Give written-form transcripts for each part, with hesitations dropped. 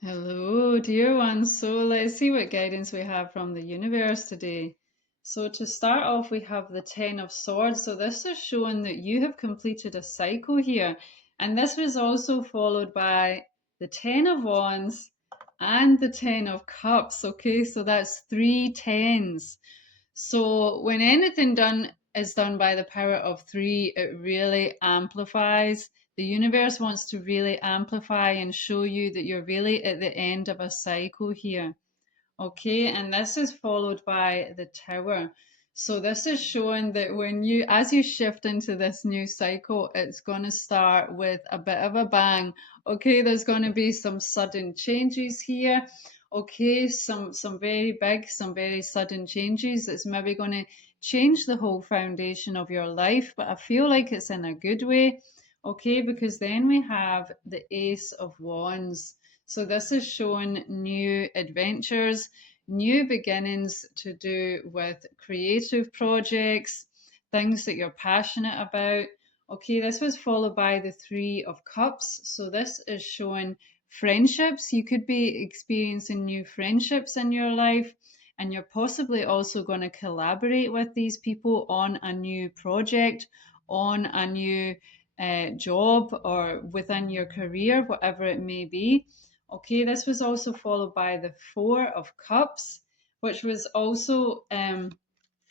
Hello, dear ones. So let's see what guidance we have from the universe today. So to start off, we have the Ten of Swords. So this is showing that you have completed a cycle here. And this was also followed by the Ten of Wands and the Ten of Cups. Okay, so that's three tens. So when anything done is done by the power of three, it really amplifies. The universe wants to really amplify and show you that you're really at the end of a cycle here. Okay, and this is followed by the tower. So this is showing that as you shift into this new cycle, it's going to start with a bit of a bang. Okay, there's going to be some sudden changes here. Okay, some very big, some very sudden changes. It's maybe going to change the whole foundation of your life, but I feel like it's in a good way. Okay, because then we have the Ace of Wands. So this is showing new adventures, new beginnings to do with creative projects, things that you're passionate about. Okay, this was followed by the Three of Cups. So this is showing friendships. You could be experiencing new friendships in your life, and you're possibly also going to collaborate with these people on a new project, on a new job, or within your career, whatever it may be. Okay, this was also followed by the Four of Cups, which was also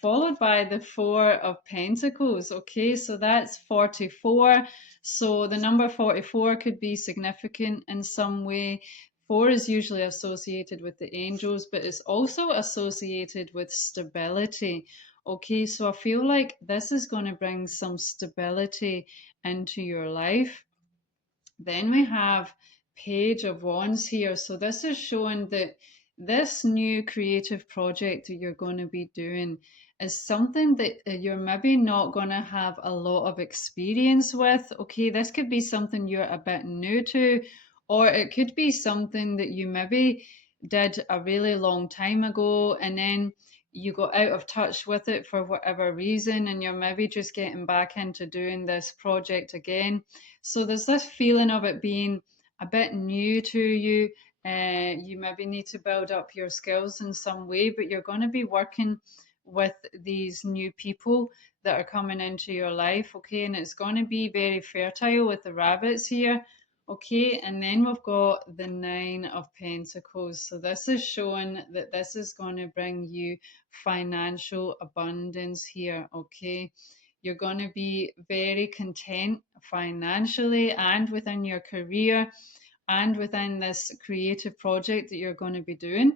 followed by the Four of Pentacles. Okay, so that's 44. So the number 44 could be significant in some way. Four is usually associated with the angels, but it's also associated with stability. Okay, so I feel like this is going to bring some stability into your life. Then we have Page of Wands here. So this is showing that this new creative project that you're going to be doing is something that you're maybe not going to have a lot of experience with. Okay, this could be something you're a bit new to, or it could be something that you maybe did a really long time ago and then you got out of touch with it for whatever reason, and you're maybe just getting back into doing this project again. So there's this feeling of it being a bit new to you. You maybe need to build up your skills in some way, but you're going to be working with these new people that are coming into your life. Okay, and it's going to be very fertile with the rabbits here. Okay, and then we've got the Nine of Pentacles. So this is showing that this is going to bring you financial abundance here. Okay, you're going to be very content financially and within your career and within this creative project that you're going to be doing,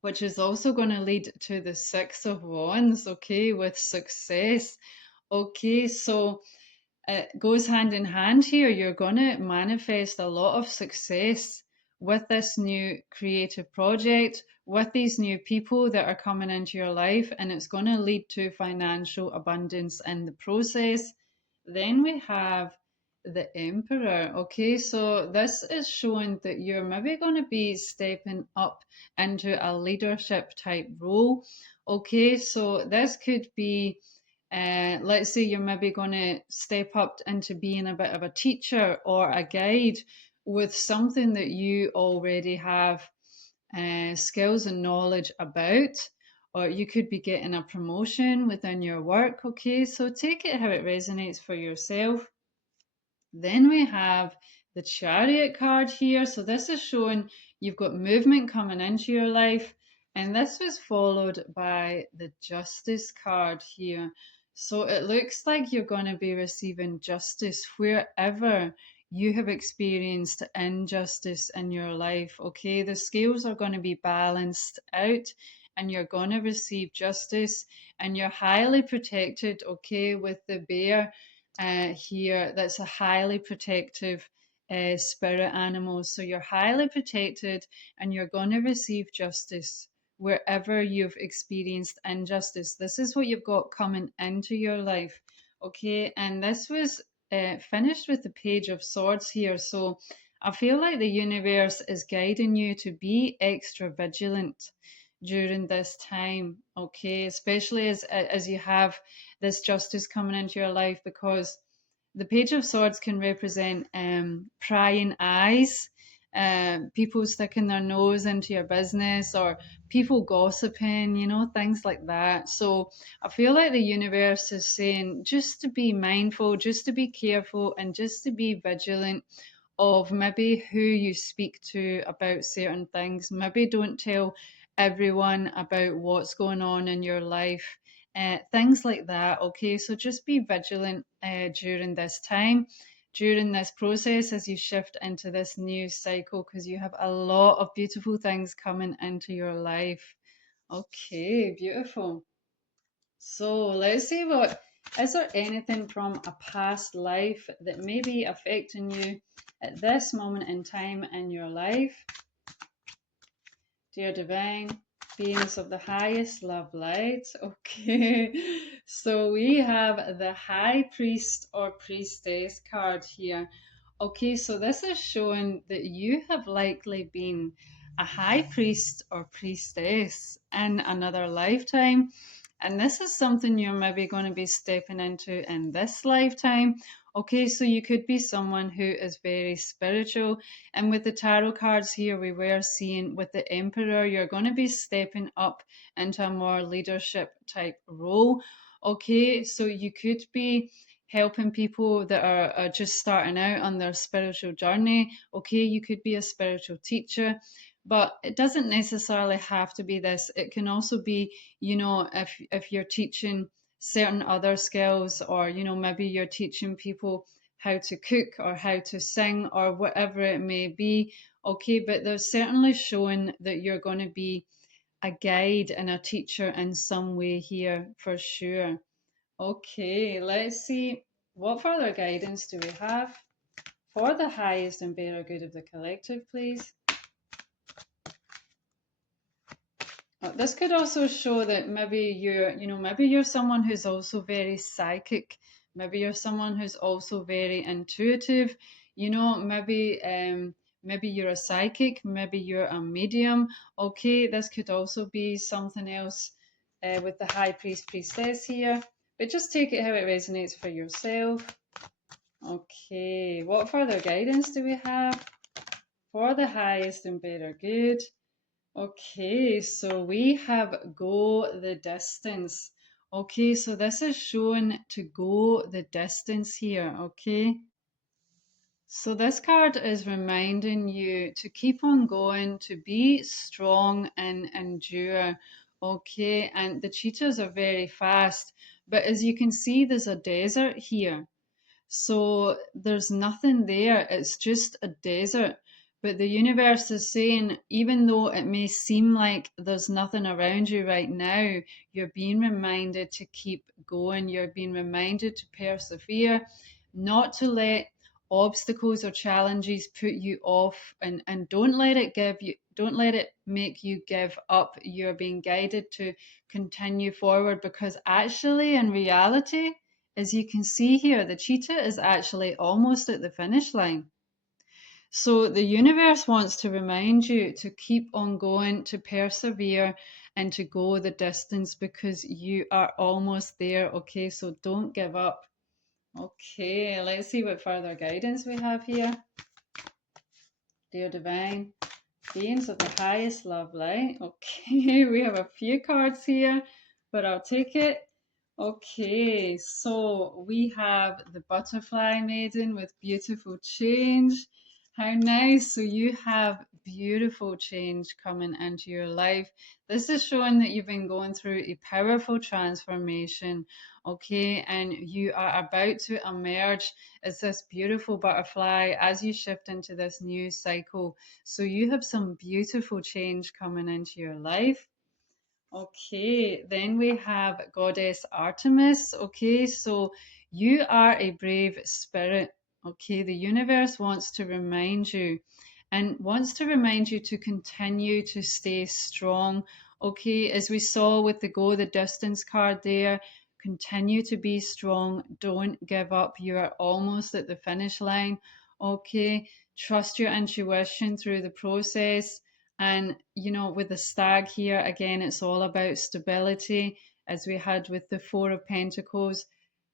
which is also going to lead to the Six of Wands, okay, with success. Okay, so it goes hand in hand here. You're going to manifest a lot of success with this new creative project, with these new people that are coming into your life, and it's going to lead to financial abundance in the process. Then we have the Emperor. Okay, so this is showing that you're maybe going to be stepping up into a leadership type role. Okay, so this could be let's say you're maybe going to step up into being a bit of a teacher or a guide with something that you already have skills and knowledge about, or you could be getting a promotion within your work. Okay, so take it how it resonates for yourself. Then we have the Chariot card here. So this is showing you've got movement coming into your life. And this was followed by the Justice card here. So it looks like you're going to be receiving justice wherever you have experienced injustice in your life. Okay, the scales are going to be balanced out and you're going to receive justice, and you're highly protected. Okay, with the bear here, that's a highly protective spirit animal. So you're highly protected and you're going to receive justice wherever you've experienced injustice. This is what you've got coming into your life. Okay, and this was finished with the Page of Swords here. So I feel like the universe is guiding you to be extra vigilant during this time, okay, especially as you have this justice coming into your life, because the Page of Swords can represent prying eyes people sticking their nose into your business, or people gossiping, things like that. So I feel like the universe is saying just to be mindful, just to be careful, and just to be vigilant of maybe who you speak to about certain things. Maybe don't tell everyone about what's going on in your life, things like that. Okay, so just be vigilant during this time, during this process as you shift into this new cycle, because you have a lot of beautiful things coming into your life. Okay, beautiful. So let's see what is there anything from a past life that may be affecting you at this moment in time in your life? Dear divine beings of the highest love light. Okay, so we have the high priest or priestess card here. Okay, so this is showing that you have likely been a high priest or priestess in another lifetime. And this is something you're maybe going to be stepping into in this lifetime. Okay, so you could be someone who is very spiritual. And with the tarot cards here, we were seeing with the Emperor, you're going to be stepping up into a more leadership type role. Okay, so you could be helping people that are just starting out on their spiritual journey. Okay, you could be a spiritual teacher, but it doesn't necessarily have to be this. It can also be, if you're teaching certain other skills, or maybe you're teaching people how to cook or how to sing or whatever it may be. Okay, but there's certainly showing that you're going to be a guide and a teacher in some way here for sure. Okay, let's see what further guidance do we have for the highest and better good of the collective, please. This could also show that maybe you're someone who's also very psychic. Maybe you're someone who's also very intuitive. Maybe you're a psychic. Maybe you're a medium. Okay, this could also be something else with the high priestess here. But just take it how it resonates for yourself. Okay, what further guidance do we have for the highest and better good? Okay, so we have go the distance. Okay, so this is showing to go the distance here. Okay, so this card is reminding you to keep on going, to be strong and endure. Okay, and the cheetahs are very fast, but as you can see, there's a desert here. So there's nothing there, it's just a desert. But the universe is saying, even though it may seem like there's nothing around you right now, you're being reminded to keep going. You're being reminded to persevere, not to let obstacles or challenges put you off, and don't let it make you give up. You're being guided to continue forward, because actually in reality, as you can see here, the cheetah is actually almost at the finish line. So the universe wants to remind you to keep on going, to persevere, and to go the distance, because you are almost there. Okay, so don't give up. Okay, let's see what further guidance we have here. Dear Divine, beings of the highest love light. Okay, we have a few cards here, but I'll take it. Okay, so we have the butterfly maiden with beautiful change. How nice. So you have beautiful change coming into your life. This is showing that you've been going through a powerful transformation. Okay, and you are about to emerge as this beautiful butterfly as you shift into this new cycle. So you have some beautiful change coming into your life. Okay, then we have Goddess Artemis. Okay, so you are a brave spirit. Okay, the universe wants to remind you and wants to remind you to continue to stay strong. Okay, as we saw with the Go the Distance card there, continue to be strong. Don't give up. You are almost at the finish line. Okay, trust your intuition through the process. And, with the stag here, again, it's all about stability, as we had with the Four of Pentacles.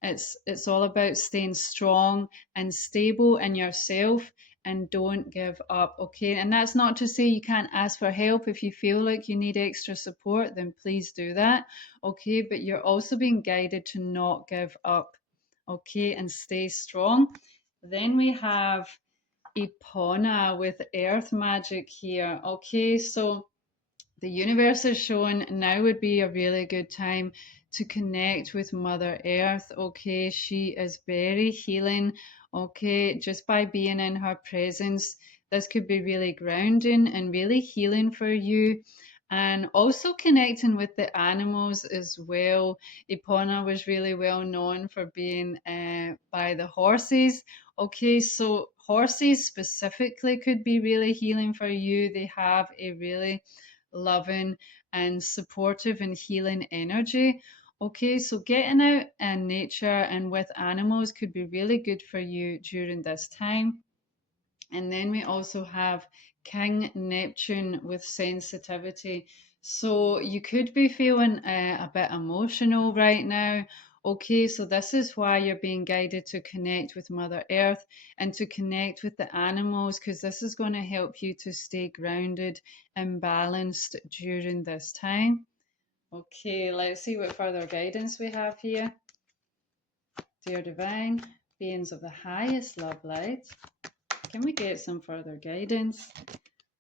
It's all about staying strong and stable in yourself and don't give up, okay? And that's not to say you can't ask for help. If you feel like you need extra support, then please do that, okay? But you're also being guided to not give up, okay? And stay strong. Then we have Epona with earth magic here, okay? So the universe is showing now would be a really good time to connect with Mother Earth. Okay, she is very healing. Okay, just by being in her presence, this could be really grounding and really healing for you. And also connecting with the animals as well. Epona was really well known for being by the horses. Okay, so horses specifically could be really healing for you. They have a really loving and supportive and healing energy. Okay, so getting out in nature and with animals could be really good for you during this time. And then we also have King Neptune with sensitivity. So you could be feeling a bit emotional right now. Okay, so this is why you're being guided to connect with Mother Earth and to connect with the animals, because this is going to help you to stay grounded and balanced during this time. Okay, let's see what further guidance we have here. Dear Divine, beings of the highest love light, can we get some further guidance?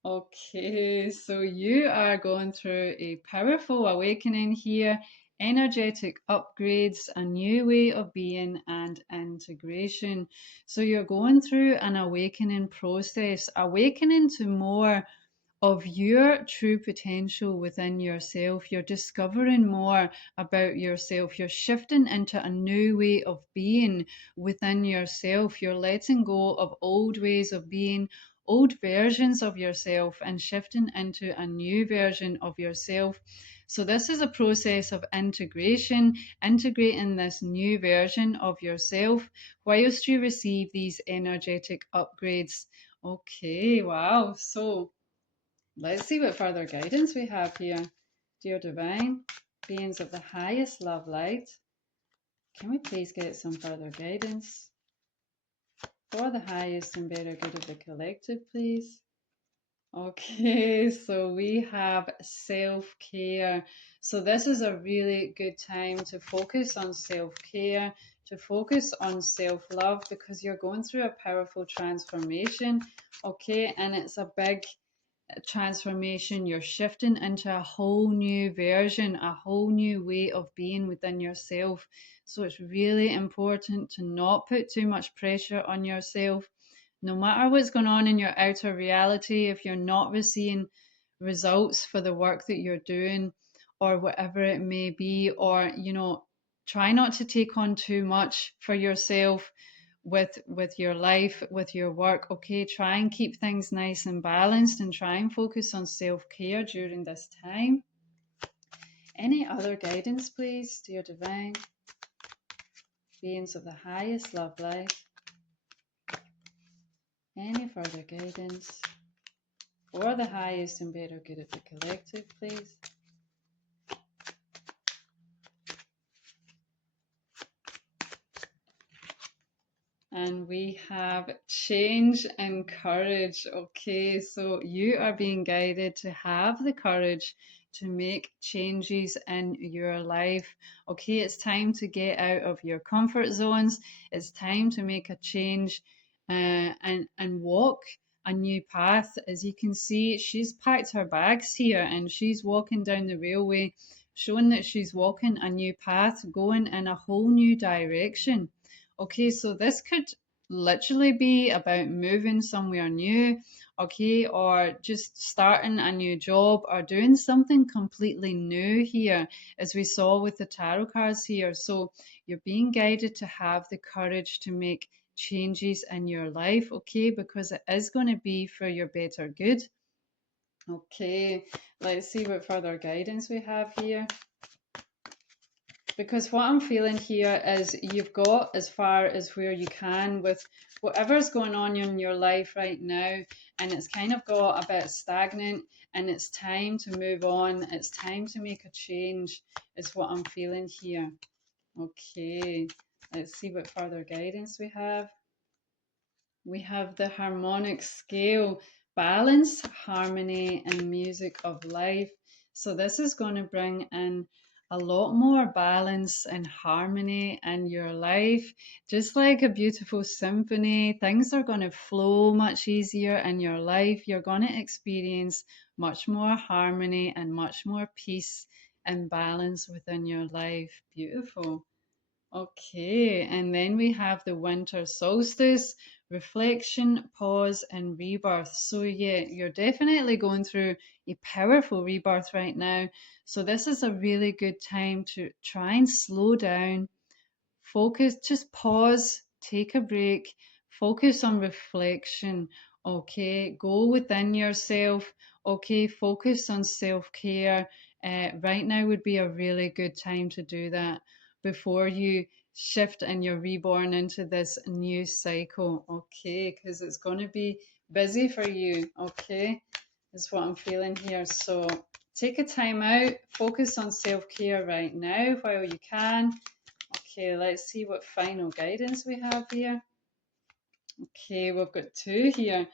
Okay, so you are going through a powerful awakening here, energetic upgrades, a new way of being, and integration. So you're going through an awakening process, awakening to more of your true potential within yourself. You're discovering more about yourself. You're shifting into a new way of being within yourself. You're letting go of old ways of being, old versions of yourself, and shifting into a new version of yourself. So, this is a process of integration, integrating this new version of yourself whilst you receive these energetic upgrades. Okay, wow. So, let's see what further guidance we have here. Dear Divine, beings of the highest love light, can we please get some further guidance for the highest and better good of the collective, please? Okay, so we have self care. So, this is a really good time to focus on self care, to focus on self love, because you're going through a powerful transformation. Okay, and it's a big transformation. You're shifting into a whole new version, a whole new way of being within yourself. So it's really important to not put too much pressure on yourself. No matter what's going on in your outer reality, if you're not receiving results for the work that you're doing, or whatever it may be, or try not to take on too much for yourself with your life, with your work. Okay, try and keep things nice and balanced, and try and focus on self-care during this time. Any other guidance, please, dear Divine, beings of the highest love light? Any further guidance for the highest and better good of the collective, please? And we have change and courage. Okay, so you are being guided to have the courage to make changes in your life. Okay, it's time to get out of your comfort zones. It's time to make a change and walk a new path. As you can see, she's packed her bags here and she's walking down the railway, showing that she's walking a new path, going in a whole new direction. Okay, so this could literally be about moving somewhere new, okay, or just starting a new job or doing something completely new here, as we saw with the tarot cards here. So you're being guided to have the courage to make changes in your life, okay, because it is going to be for your better good. Okay, let's see what further guidance we have here. Because what I'm feeling here is you've got as far as where you can with whatever's going on in your life right now, and it's kind of got a bit stagnant, and it's time to move on. It's time to make a change, is what I'm feeling here. Okay, let's see what further guidance we have. We have the harmonic scale, balance, harmony, and music of life. So this is going to bring in a lot more balance and harmony in your life. Just like a beautiful symphony, things are going to flow much easier in your life. You're going to experience much more harmony and much more peace and balance within your life. Beautiful. Okay, and then we have the winter solstice, reflection, pause, and rebirth. So, yeah, you're definitely going through a powerful rebirth right now. So, this is a really good time to try and slow down. Focus, just pause, take a break, focus on reflection. Okay, go within yourself. Okay, focus on self care. Right now would be a really good time to do that before you shift and you're reborn into this new cycle. Okay, because it's going to be busy for you. Okay, is what I'm feeling here. So take a time out, focus on self care right now while you can. Okay, let's see what final guidance we have here. Okay, we've got two here.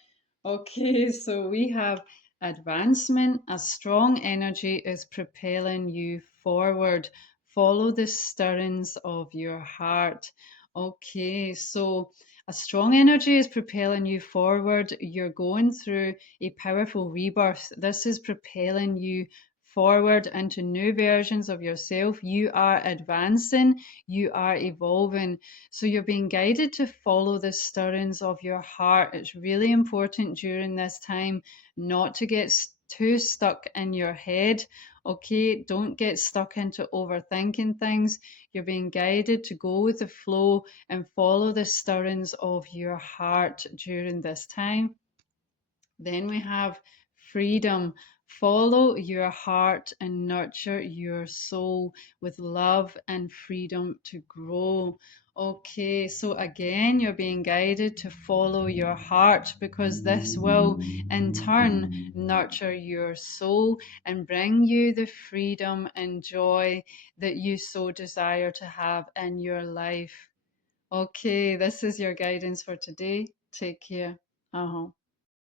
Okay, so we have advancement. A strong energy is propelling you forward. Follow the stirrings of your heart. Okay, so a strong energy is propelling you forward. You're going through a powerful rebirth. This is propelling you forward into new versions of yourself. You are advancing, you are evolving. So you're being guided to follow the stirrings of your heart. It's really important during this time not to get too stuck in your head. Okay, don't get stuck into overthinking things. You're being guided to go with the flow and follow the stirrings of your heart during this time. Then we have freedom. Follow your heart and nurture your soul with love and freedom to grow. Okay, so again, you're being guided to follow your heart because this will in turn nurture your soul and bring you the freedom and joy that you so desire to have in your life. Okay, this is your guidance for today. Take care. Uh-huh.